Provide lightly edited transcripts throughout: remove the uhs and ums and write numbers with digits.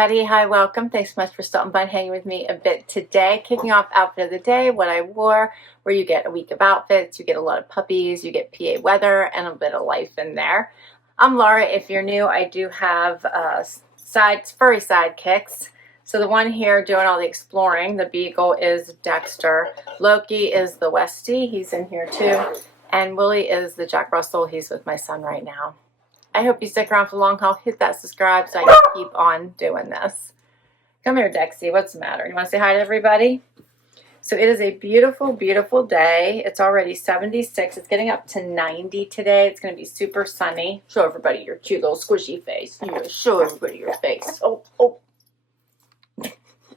everybody. Hi, welcome. Thanks so much for stopping by and hanging with me a bit today. Kicking off outfit of the day, what I wore, where you get a week of outfits, you get a lot of puppies, you get PA weather, and a bit of life in there. I'm Laura. If you're new, I do have furry sidekicks. So the one here doing all the exploring, the Beagle, is Dexter. Loki is the Westie. He's in here too. And Willie is the Jack Russell. He's with my son right now. I hope you stick around for the long haul. Hit that subscribe so I can keep on doing this. Come here, Dexy. What's the matter? You want to say hi to everybody? So it is a beautiful, beautiful day. It's already 76. It's getting up to 90 today. It's going to be super sunny. Show everybody your cute little squishy face. Show everybody your face. Oh, oh.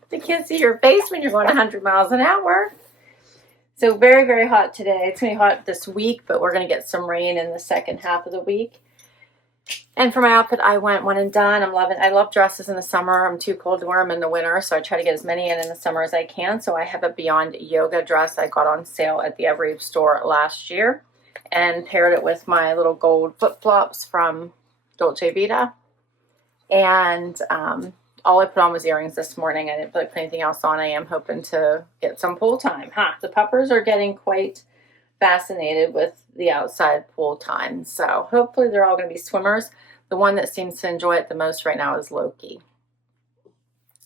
They can't see your face when you're going 100 miles an hour. So very, very hot today. It's going to be hot this week, but we're going to get some rain in the second half of the week. And for my outfit, I went one and done. I love dresses in the summer. I'm too cold to wear them in the winter, so I try to get as many in the summer as I can. So I have a Beyond Yoga dress I got on sale at the Evereve store last year and paired it with my little gold flip-flops from Dolce Vita. And all I put on was earrings this morning. I didn't put anything else on. I am hoping to get some pool time. The puppers are getting quite fascinated with the outside pool time. So hopefully they're all going to be swimmers. The one that seems to enjoy it the most right now is Loki.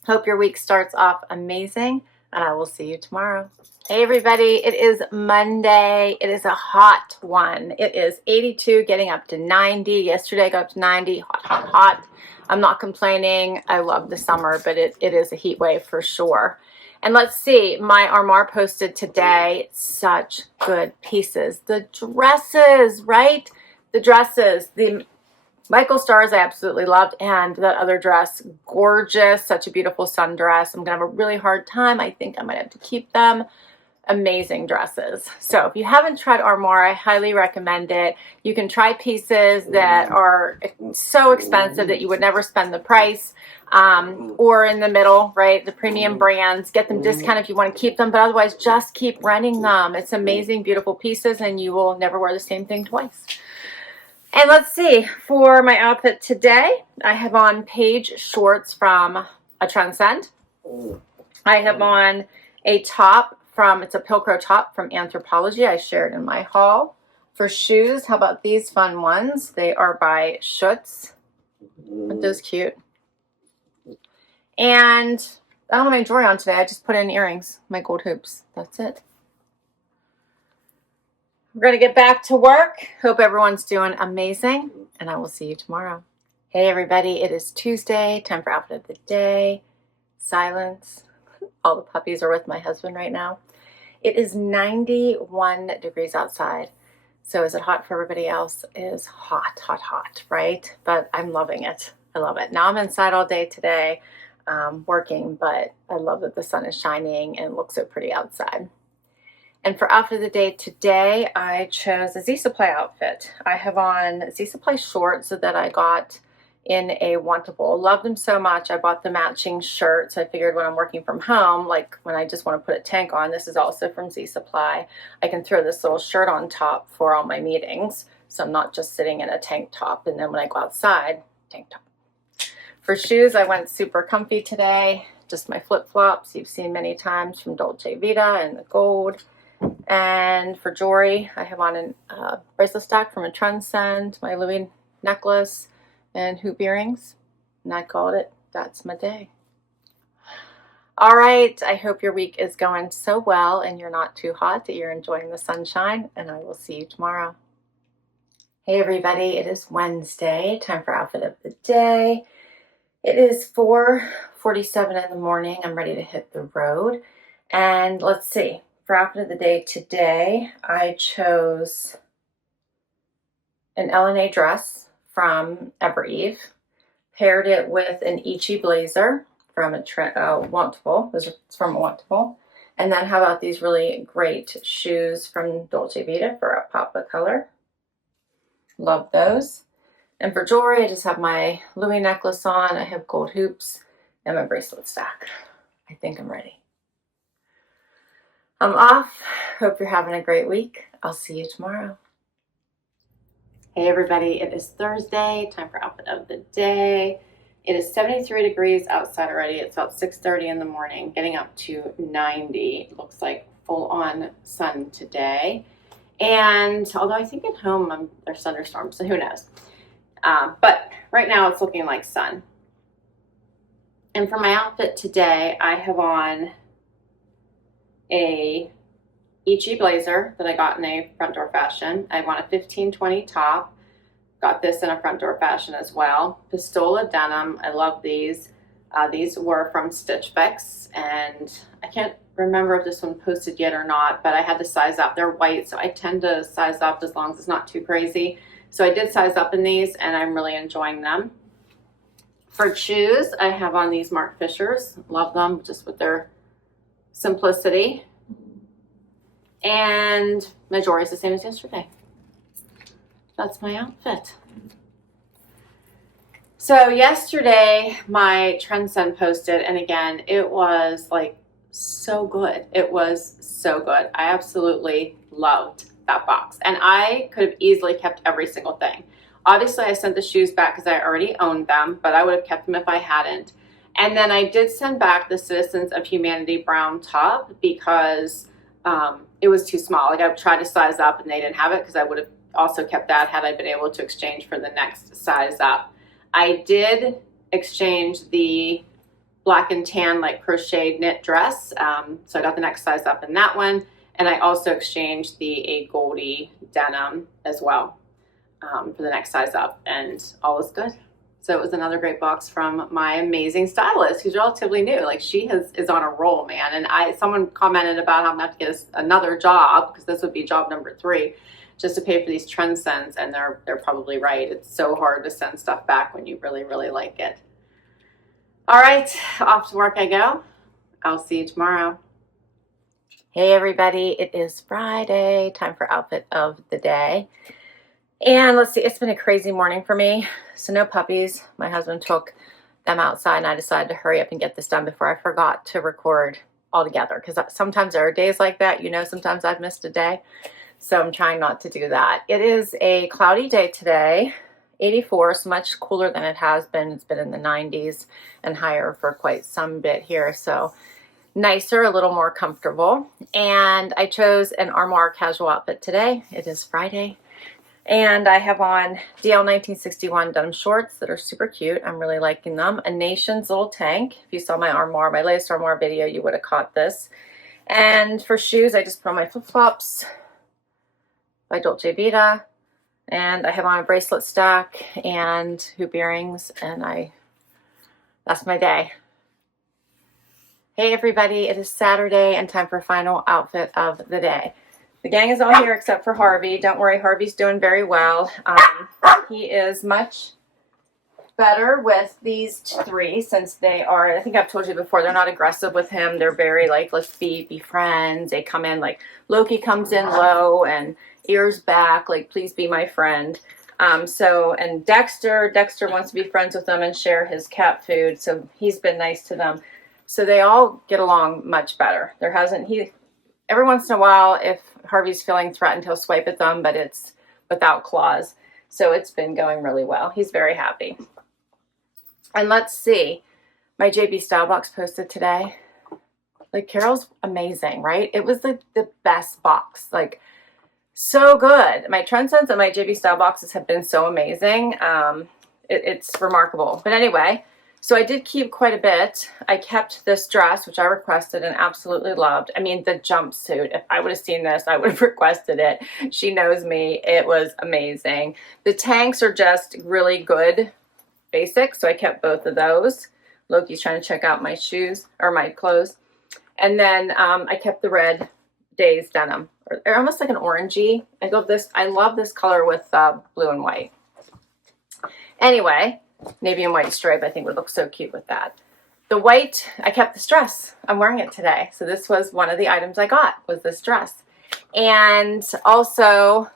Hope your week starts off amazing, and I will see you tomorrow. Hey everybody, it is Monday. It is a hot one. It is 82 getting up to 90. Yesterday I got up to 90. Hot, hot, hot. I'm not complaining. I love the summer, but it is a heat wave for sure. And let's see, my Armoire posted today such good pieces. The dresses, right? The dresses, the Michael Stars I absolutely loved, and that other dress, gorgeous, such a beautiful sundress. I'm gonna have a really hard time. I think I might have to keep them. Amazing dresses. So if you haven't tried Armoire, I highly recommend it. You can try pieces that are so expensive that you would never spend the price, or in the middle, right? The premium brands, get them discounted if you want to keep them, but otherwise just keep renting them. It's amazing, beautiful pieces, and you will never wear the same thing twice. And let's see, for my outfit today, I have on page shorts from a Trendsend. I have on a top it's a Pilcrow top from Anthropologie. I shared in my haul. For shoes, how about these fun ones? They are by Schutz. Aren't those cute? And I don't have my jewelry on today. I just put in earrings, my gold hoops. That's it. We're going to get back to work. Hope everyone's doing amazing, and I will see you tomorrow. Hey everybody, it is Tuesday. Time for outfit of the day. Silence. All the puppies are with my husband right now. It is 91 degrees outside. So is it hot for everybody else? It is hot, hot, hot, right? But I'm loving it. I love it. Now I'm inside all day today working, but I love that the sun is shining and it looks so pretty outside. And for outfit of the day today, I chose a Z Supply outfit. I have on Z Supply shorts that I got in a Wantable. Love them so much. I bought the matching shirt, so I figured when I'm working from home, like when I just want to put a tank on, this is also from Z Supply. I can throw this little shirt on top for all my meetings, so I'm not just sitting in a tank top, and then when I go outside, tank top. For shoes, I went super comfy today. Just my flip-flops you've seen many times from Dolce Vita and the gold. And for jewelry, I have on a bracelet stack from a Trendsend, my Louis necklace, and hoop earrings, and I called it That's My Day. All right, I hope your week is going so well and you're not too hot, that you're enjoying the sunshine, and I will see you tomorrow. Hey everybody, it is Wednesday, time for outfit of the day. It is 4:47 in the morning. I'm ready to hit the road, and let's see, for outfit of the day today, I chose an L&A dress from Evereve, paired it with an Ichi blazer from a Wantable. It's from Wantable. And then how about these really great shoes from Dolce Vita for a pop of color. Love those. And for jewelry, I just have my Louis necklace on. I have gold hoops and my bracelet stack. I think I'm ready. I'm off. Hope you're having a great week. I'll see you tomorrow. Hey everybody, it is Thursday, time for outfit of the day. It is 73 degrees outside already. It's about 6:30 in the morning, getting up to 90. It looks like full on sun today. And although I think at home there's thunderstorms, so who knows. But right now it's looking like sun. And for my outfit today, I have on a Ichi blazer that I got in a front door fashion. I want a 1520 top. Got this in a front door fashion as well. Pistola denim. I love these. These were from Stitch Fix, and I can't remember if this one posted yet or not, but I had to size up. They're white, so I tend to size up as long as it's not too crazy. So I did size up in these, and I'm really enjoying them. For shoes, I have on these Marc Fischers. Love them just with their simplicity. And my jewelry is the same as yesterday. That's my outfit. So yesterday, my Trendsend posted, and again, it was like so good. It was so good. I absolutely loved that box, and I could have easily kept every single thing. Obviously, I sent the shoes back because I already owned them, but I would have kept them if I hadn't. And then I did send back the Citizens of Humanity brown top because it was too small. Like I tried to size up and they didn't have it, because I would have also kept that had I been able to exchange for the next size up. I did exchange the black and tan like crocheted knit dress, so I got the next size up in that one, and I also exchanged a Goldie denim as well for the next size up, and all was good. So it was another great box from my amazing stylist, who's relatively new. Like she is on a roll, man. And someone commented about how I'm gonna have to get another job, because this would be job number 3, just to pay for these Trendsends, and they're probably right. It's so hard to send stuff back when you really, really like it. All right, off to work I go. I'll see you tomorrow. Hey everybody, it is Friday, time for outfit of the day. And let's see, it's been a crazy morning for me. So no puppies. My husband took them outside, and I decided to hurry up and get this done before I forgot to record altogether, because sometimes there are days like that. You know, sometimes I've missed a day. So I'm trying not to do that. It is a cloudy day today, 84, so much cooler than it has been. It's been in the 90s and higher for quite some bit here. So nicer, a little more comfortable. And I chose an Armoire casual outfit today. It is Friday. And I have on DL 1961 denim shorts that are super cute. I'm really liking them. A Nation's little tank. If you saw my latest Armoire video, you would have caught this. And for shoes, I just put on my flip-flops by Dolce Vita. And I have on a bracelet stack and hoop earrings, and that's my day. Hey everybody, it is Saturday and time for final outfit of the day. The gang is all here except for Harvey. Don't worry, Harvey's doing very well. He is much better with these 3 since they are, I think I've told you before, they're not aggressive with him. They're very like, let's be friends. They come in like, Loki comes in low and ears back, like, please be my friend. And Dexter wants to be friends with them and share his cat food. So he's been nice to them. So they all get along much better. Every once in a while, if Harvey's feeling threatened, he'll swipe at them, but it's without claws. So it's been going really well. He's very happy. And let's see, my JB Stylebox posted today. Like, Carol's amazing, right? It was the best box, like so good. My Trendsend and my JB Styleboxes have been so amazing. It's remarkable. But anyway, so I did keep quite a bit. I kept this dress, which I requested and absolutely loved. I mean, the jumpsuit, if I would have seen this, I would have requested it. She knows me. It was amazing. The tanks are just really good basic, so I kept both of those. Loki's trying to check out my shoes, or my clothes. And then I kept the red Days denim. They're almost like an orangey. I love this color with blue and white. Anyway, navy and white stripe I think would look so cute with that. The white, I kept this dress. I'm wearing it today. So this was one of the items I got, was this dress. And also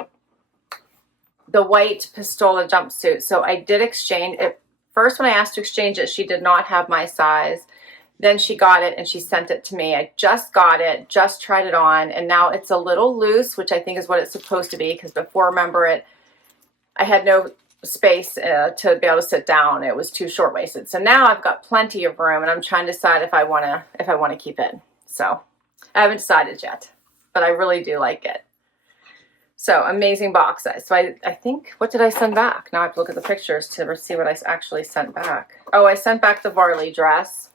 the white Pistola jumpsuit. So I did exchange it. First, when I asked to exchange it, she did not have my size. Then she got it and she sent it to me. I just got it, just tried it on, and now it's a little loose, which I think is what it's supposed to be, because before, remember, I had no space to be able to sit down. It was too short-waisted. So now I've got plenty of room, and I'm trying to decide if I want to keep it. So I haven't decided yet, but I really do like it. So amazing box size. So I think, what did I send back? Now I have to look at the pictures to see what I actually sent back. Oh, I sent back the Varley dress.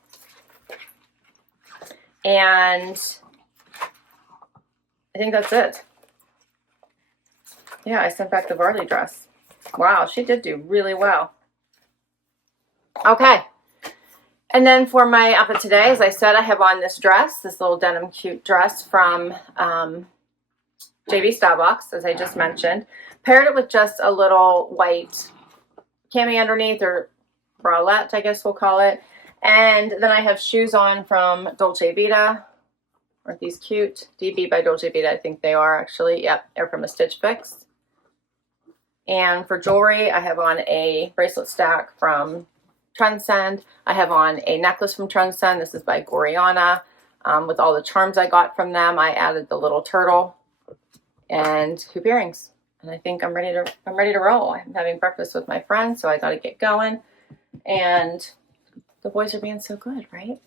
And I think that's it. Yeah, I sent back the Varley dress. Wow, she did do really well. Okay. And then for my outfit today, as I said, I have on this dress, this little denim cute dress from JB Stylebox, as I just mentioned. Paired it with just a little white cami underneath, or bralette, I guess we'll call it. And then I have shoes on from Dolce Vita. Aren't these cute? DB by Dolce Vita, I think they are actually. Yep, they're from a Stitch Fix. And for jewelry, I have on a bracelet stack from Trendsend. I have on a necklace from Trendsend. This is by Goriana. With all the charms I got from them, I added the little turtle and hoop earrings. And I think I'm ready to roll. I'm having breakfast with my friend, so I got to get going. And the boys are being so good, right?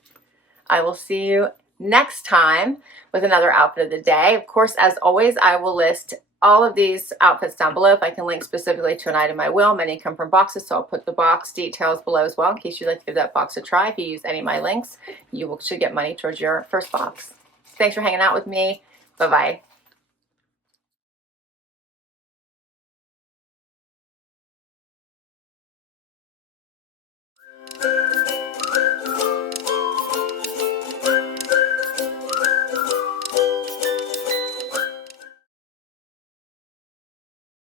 I will see you next time with another outfit of the day. Of course, as always, I will list all of these outfits down below. If I can link specifically to an item, I will. Many come from boxes, so I'll put the box details below as well in case you'd like to give that box a try. If you use any of my links, you should get money towards your first box. Thanks for hanging out with me. Bye-bye.